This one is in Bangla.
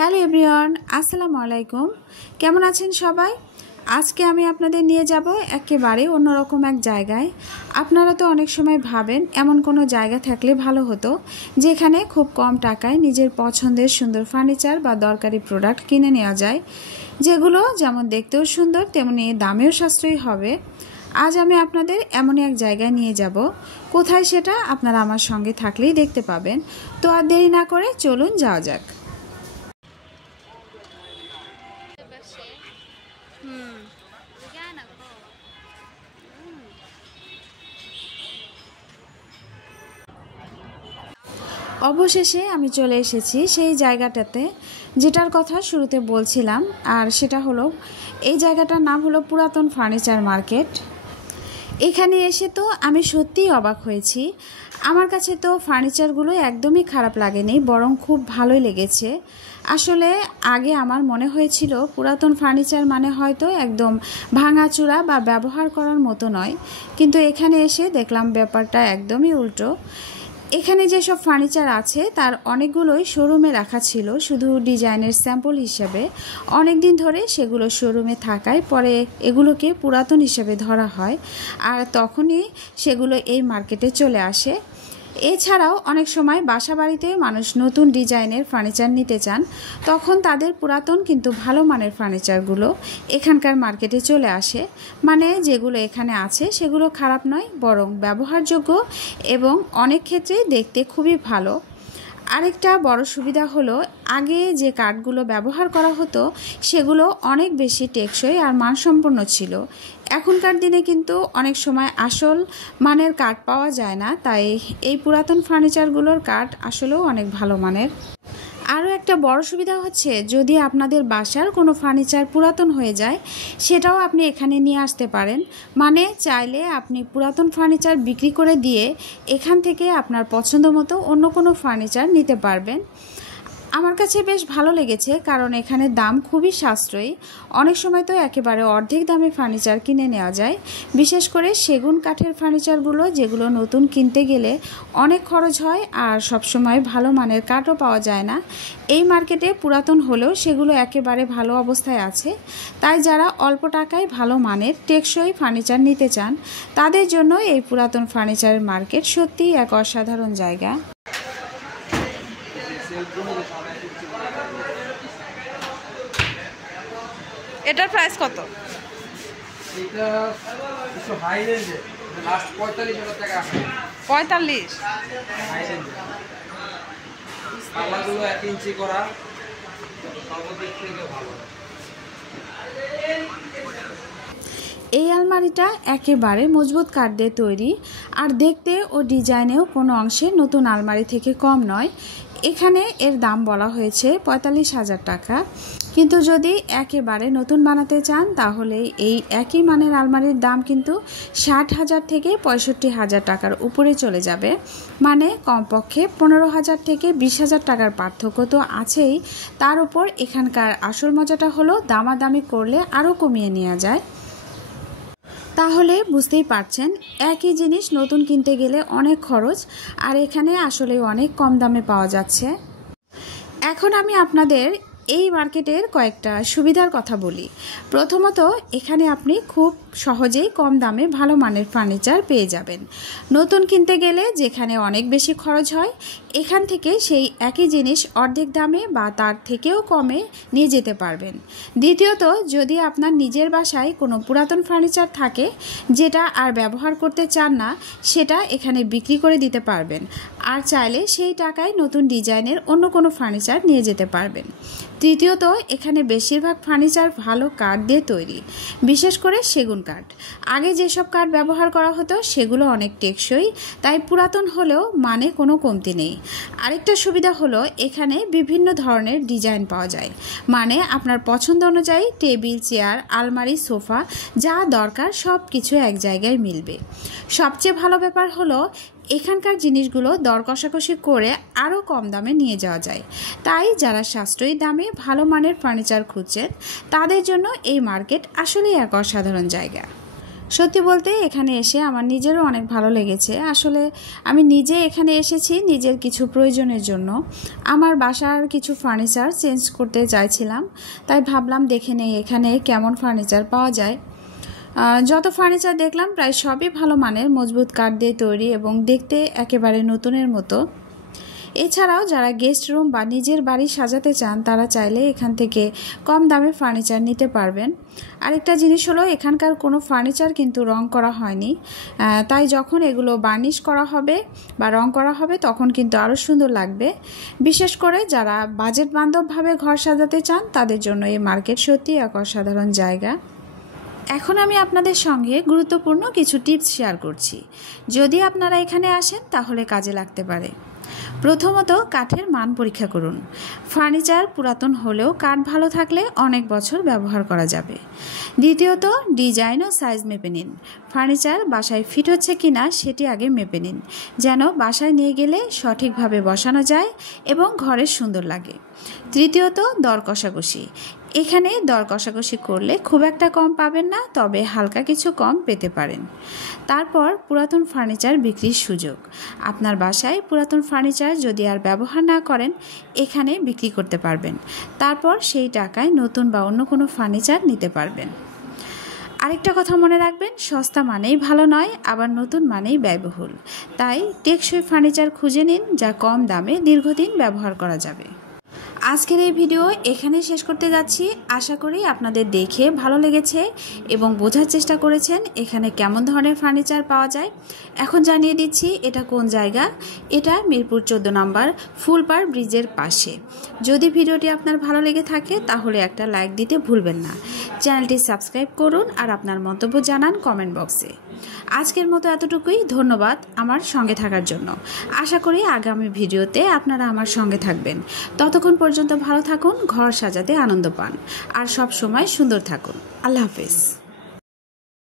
হ্যালো এভরিওয়ান, আসসালামু আলাইকুম। কেমন আছেন সবাই? আজকে আমি আপনাদের নিয়ে যাব একেবারে অন্যরকম এক জায়গায়। আপনারা তো অনেক সময় ভাবেন এমন কোনো জায়গা থাকলে ভালো হতো যেখানে খুব কম টাকায় নিজের পছন্দের সুন্দর ফার্নিচার বা দরকারি প্রোডাক্ট কিনে নেওয়া যায়, যেগুলো যেমন দেখতেও সুন্দর তেমনি দামেও সাশ্রয়ী হবে। আজ আমি আপনাদের এমনই এক জায়গায় নিয়ে যাব। কোথায় সেটা আপনারা আমার সঙ্গে থাকলেই দেখতে পাবেন। তো আর দেরি না করে চলুন যাওয়া যাক। অবশেষে আমি চলে এসেছি সেই জায়গাটাতে যেটার কথা শুরুতে বলছিলাম, আর সেটা হলো এই জায়গাটার নাম হলো পুরাতন ফার্নিচার মার্কেট। এখানে এসে তো আমি সত্যিই অবাক হয়েছি। আমার কাছে তো ফার্নিচারগুলো একদমই খারাপ লাগেনি, বরং খুব ভালোই লেগেছে। আসলে আগে আমার মনে হয়েছিল পুরাতন ফার্নিচার মানে হয়তো একদম ভাঙাচুরা বা ব্যবহার করার মতো নয়, কিন্তু এখানে এসে দেখলাম ব্যাপারটা একদমই উল্টো। এখানে যেসব ফার্নিচার আছে তার অনেকগুলোই শোরুমে রাখা ছিল শুধু ডিজাইনের স্যাম্পল হিসেবে। অনেক দিন ধরে সেগুলো শোরুমে থাকায় পরে এগুলোকে পুরাতন হিসেবে ধরা হয়, আর তখনই সেগুলো এই মার্কেটে চলে আসে। এছাড়াও অনেক সময় বাসাবাড়িতে মানুষ নতুন ডিজাইনের ফার্নিচার নিতে চান, তখন তাদের পুরাতন কিন্তু ভালো মানের ফার্নিচারগুলো এখানকার মার্কেটে চলে আসে। মানে যেগুলো এখানে আছে সেগুলো খারাপ নয়, বরং ব্যবহারযোগ্য এবং অনেক ক্ষেত্রেই দেখতে খুবই ভালো। আরেকটা বড় সুবিধা হলো আগে যে কাঠগুলো ব্যবহার করা হতো সেগুলো অনেক বেশি টেকসই আর মানসম্পন্ন ছিল। এখনকার দিনে কিন্তু অনেক সময় আসল মানের কাঠ পাওয়া যায় না, তাই এই পুরাতন ফার্নিচারগুলোর কাঠ আসলেও অনেক ভালো মানের। আরও একটা বড় সুবিধা হচ্ছে যদি আপনাদের বাসার কোনো ফার্নিচার পুরাতন হয়ে যায় সেটাও আপনি এখানে নিয়ে আসতে পারেন। মানে চাইলে আপনি পুরাতন ফার্নিচার বিক্রি করে দিয়ে এখান থেকে আপনার পছন্দ মতো অন্য কোনো ফার্নিচার নিতে পারবেন। আমার কাছে বেশ ভালো লেগেছে, কারণ এখানে দাম খুবই সাশ্রয়ী। অনেক সময় তো একেবারে অর্ধেক দামে ফার্নিচার কিনে নেওয়া যায়, বিশেষ করে সেগুন কাঠের ফার্নিচারগুলো, যেগুলো নতুন কিনতে গেলে অনেক খরচ হয় আর সবসময় ভালো মানের কাঠও পাওয়া যায় না। এই মার্কেটে পুরাতন হলেও সেগুলো একেবারে ভালো অবস্থায় আছে, তাই যারা অল্প টাকায় ভালো মানের টেকসই ফার্নিচার নিতে চান তাদের জন্য এই পুরাতন ফার্নিচারের মার্কেট সত্যিই এক অসাধারণ জায়গা। এটার প্রাইস কত? এটা একটু হাই রেঞ্জে, লাস্ট 45,000 টাকা আছে। 45? হাই রেঞ্জে পাল্লাগুলো 1 ইঞ্চি করা, সর্বদিক থেকে ভালো। এই আলমারিটা একেবারে মজবুত কাঠ দিয়ে তৈরি, আর দেখতে ও ডিজাইনেও কোনো অংশে নতুন আলমারি থেকে কম নয়। এখানে এর দাম বলা হয়েছে 45,000 টাকা, কিন্তু যদি একেবারে নতুন বানাতে চান তাহলে এই একই মানের আলমারির দাম কিন্তু 60,000 থেকে 65,000 টাকার উপরে চলে যাবে। মানে কমপক্ষে 15,000 থেকে 20,000 টাকার পার্থক্য তো আছেই। তার উপর এখানকার আসল মজাটা হলো দামাদামি করলে আরও কমিয়ে নেওয়া যায়। তাহলে বুঝতেই পারছেন একই জিনিস নতুন কিনতে গেলে অনেক খরচ, আর এখানে আসলে অনেক কম দামে পাওয়া যাচ্ছে। এখন আমি আপনাদের এই মার্কেটের কয়েকটা সুবিধার কথা বলি। প্রথমত, এখানে আপনি খুব সহজেই কম দামে ভালো মানের ফার্নিচার পেয়ে যাবেন। নতুন কিনতে গেলে যেখানে অনেক বেশি খরচ হয়, এখান থেকে সেই একই জিনিস অর্ধেক দামে বা তার থেকেও কমে নিয়ে যেতে পারবেন। দ্বিতীয়ত, যদি আপনার নিজের বাসায় কোনো পুরাতন ফার্নিচার থাকে যেটা আর ব্যবহার করতে চান না, সেটা এখানে বিক্রি করে দিতে পারবেন, আর চাইলে সেই টাকায় নতুন ডিজাইনের অন্য কোনো ফার্নিচার নিয়ে যেতে পারবেন। তৃতীয়ত, এখানে বেশিরভাগ ফার্নিচার ভালো কাঠ দিয়ে তৈরি, বিশেষ করে সেগুন কাঠ। আগে যেসব কাঠ ব্যবহার করা হতো সেগুলো অনেক টেকসই, তাই পুরাতন হলেও মানে কোনো কমতি নেই। আরেকটা সুবিধা হলো এখানে বিভিন্ন ধরনের ডিজাইন পাওয়া যায়, মানে আপনার পছন্দ অনুযায়ী টেবিল, চেয়ার, আলমারি, সোফা যা দরকার সব কিছু এক জায়গায় মিলবে। সবচেয়ে ভালো ব্যাপার হলো এখানকার জিনিসগুলো দর কষাকষি করে আরও কম দামে নিয়ে যাওয়া যায়। তাই যারা সাশ্রয়ী দামে ভালো মানের ফার্নিচার খুঁজছেন তাদের জন্য এই মার্কেট আসলেই এক অসাধারণ জায়গা। সত্যি বলতে এখানে এসে আমার নিজেরও অনেক ভালো লেগেছে। আসলে আমি নিজে এখানে এসেছি নিজের কিছু প্রয়োজনের জন্য। আমার বাসার কিছু ফার্নিচার চেঞ্জ করতে চাইছিলাম, তাই ভাবলাম দেখে নেই এখানে কেমন ফার্নিচার পাওয়া যায়। যত ফার্নিচার দেখলাম প্রায় সবই ভালো মানের, মজবুত কাঠ দিয়ে তৈরি এবং দেখতে একেবারে নতুনের মতো। এছাড়াও যারা গেস্ট রুম বা নিজের বাড়ি সাজাতে চান তারা চাইলে এখান থেকে কম দামে ফার্নিচার নিতে পারবেন। আরেকটা জিনিস হলো এখানকার কোনো ফার্নিচার কিন্তু রং করা হয়নি, তাই যখন এগুলো বার্নিশ করা হবে বা রং করা হবে তখন কিন্তু আরও সুন্দর লাগবে। বিশেষ করে যারা বাজেট বান্ধবভাবে ঘর সাজাতে চান তাদের জন্য এই মার্কেট সত্যি এক অসাধারণ জায়গা। এখন আমি আপনাদের সঙ্গে গুরুত্বপূর্ণ কিছু টিপস শেয়ার করছি, যদি আপনারা এখানে আসেন তাহলে কাজে লাগতে পারে। প্রথমত, কাঠের মান পরীক্ষা করুন। ফার্নিচার পুরাতন হলেও কাঠ ভালো থাকলে অনেক বছর ব্যবহার করা যাবে। দ্বিতীয়ত, ডিজাইন ও সাইজ মেপে নিন। ফার্নিচার বাসায় ফিট হচ্ছে কিনা সেটি আগে মেপে নিন, যেন বাসায় নিয়ে গেলে সঠিকভাবে বসানো যায় এবং ঘরে সুন্দর লাগে। তৃতীয়ত, দর কষাকষি। এখানে দর কষাকষি করলে খুব একটা কম পাবেন না, তবে হালকা কিছু কম পেতে পারেন। তারপর পুরাতন ফার্নিচার বিক্রির সুযোগ। আপনার বাসায় পুরাতন ফার্নিচার যদি আর ব্যবহার না করেন এখানে বিক্রি করতে পারবেন, তারপর সেই টাকায় নতুন বা অন্য কোনো ফার্নিচার নিতে পারবেন। আরেকটা কথা মনে রাখবেন, সস্তা মানেই ভালো নয়, আবার নতুন মানেই ব্যয়বহুল। তাই টেকসই ফার্নিচার খুঁজে নিন যা কম দামে দীর্ঘদিন ব্যবহার করা যাবে। আজকের এই ভিডিও এখানে শেষ করতে যাচ্ছি। আশা করি আপনাদের দেখে ভালো লেগেছে এবং বোঝার চেষ্টা করেছেন এখানে কেমন ধরনের ফার্নিচার পাওয়া যায়। এখন জানিয়ে দিচ্ছি এটা কোন জায়গা। এটা মিরপুর 14 নম্বর ফুলপাড় ব্রিজের পাশে। যদি ভিডিওটি আপনার ভালো লেগে থাকে তাহলে একটা লাইক দিতে ভুলবেন না। চ্যানেলটি সাবস্ক্রাইব করুন আর আপনার মন্তব্য জানান কমেন্ট বক্সে। আজকের মতো এতটুকুই। ধন্যবাদ আমার সঙ্গে থাকার জন্য। আশা করি আগামী ভিডিওতে আপনারা আমার সঙ্গে থাকবেন। ততক্ষণ পর্যন্ত ভালো থাকুন, ঘর সাজাতে আনন্দ পান আর সব সময় সুন্দর থাকুন। আল্লাহ হাফেজ।